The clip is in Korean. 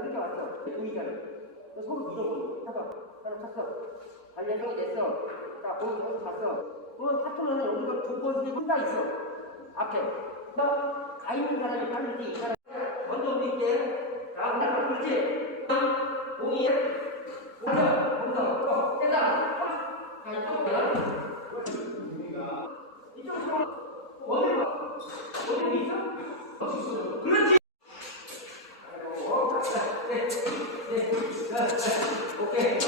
그렇게 왔어. 의의가를. 서로 밀어보고, 잠깐, 사람 쳤어. 관련성이 됐어. 자, 거기 계속 갔어. 그러면 파트너는 여기서 두 번째 혼자 있어. 앞에. 그러니까 가 있는 사람이 반드시 이 사람 먼저 움직일 때, 자, 나를 그렇지. 공이, 공격, 공격, 어, 된다. 자, 이쪽 내가. 이쪽으로, 원을 봐. 원을 있어. Okay.